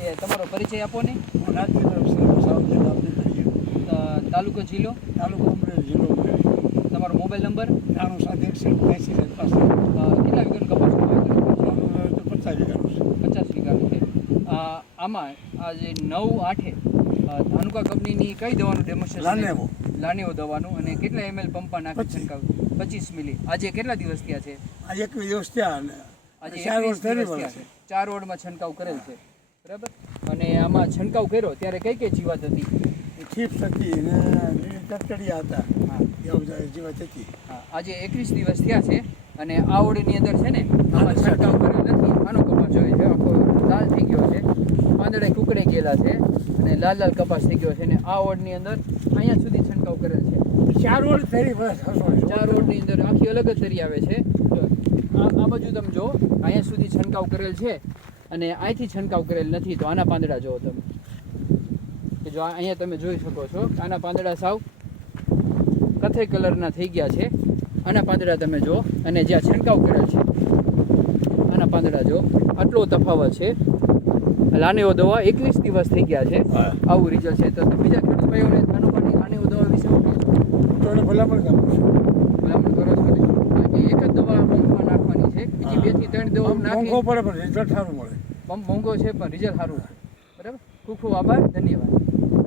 એ તમારો પરિચય આપો ને. હું રાજ્ય સાવચેત આપી દઈએ. તાલુકો જિલ્લો તાલુકો અમરેલી, જિલ્લો અમરેલી. તમારો મોબાઈલ નંબર 9761 પાસે કેટલા વીઘાનું કપાસ વાવેતર? 50 વીઘાનું છે. 50 વીઘાનું છે. આમાં આ જે 9/8 ધાનુકા કંપનીની કઈ દવાનું ડેમોન્સ્ટ્રેશન? લાનેવો દવાનું. અને કેટલા ml પંપમાં નાખી છંટકાવ? 25 મિલી. આજે કેટલા દિવસ થયા છે? આ 21 દિવસ થયા અને આજે 4 21 વર્ષ થઈ દિવસ રહ્યા થયા છે. 4 વોર્ડમાં છંટકાવ કરેલ છે, બરાબર. અને આમાં છંટકાવ કર્યો ત્યારે કઈ કઈ જીવાત હતી? ચીપ્સ હતી ને લીલી તરતડિયા હતા. હા, એવું જીવાત હતી. હા. આજે 21 દિવસ થયા છે અને આ ઓળીની અંદર છે ને આમાં છંટકાવ કરેલ નથી. આનો કપાસ જોઈએ છે, આખો લાલ થઈ ગયો છે, પાંદડા કુકડે ગયેલા છે અને લાલ લાલ કપાસ થઈ ગયો છે. અને આ ઓળની અંદર અહીંયા સુધી છંટકાવ કરેલ છે. 4 વર્ષ થઈ બસ. 4 ઓળની અંદર આખી અલગ જ તરી આવે છે. જો આ બાજુ તમે જો, અહીંયા સુધી છંટકાવ કરેલ છે અને અહીંથી છંટકાવ કરેલ નથી. તો આના પાંદડા જુઓ તમે, કે જો અહીંયા તમે જોઈ શકો છો, આના પાંદડા સાવ કથ્થઈ કલરના થઈ ગયા છે. આના પાંદડા તમે જો, અને જ્યાં છંટકાવ કરેલ છે આના પાંદડા જો, આટલો તફાવત છે. લાનેવો દવા 21 દિવસ થઈ ગયા છે, આવું રિઝલ્ટ છે. તો બીજા ખેડૂત ભાઈઓને ધાનુકાની લાનેવો દવા વિશે શું કહેશો? તો ભલામણ કરું છું. ભલામણ કરો છો ને? એક જ દવા પંપમાં નાખવાની છે, બીજી 2 થી 3 દવાઓ નાખી. મોંઘો પડે પણ રિઝલ્ટ સારું મળે. પંપ મોંઘો છે પણ રિઝલ્ટ સારું છે, બરાબર. ખૂબ ખૂબ આભાર, ધન્યવાદ.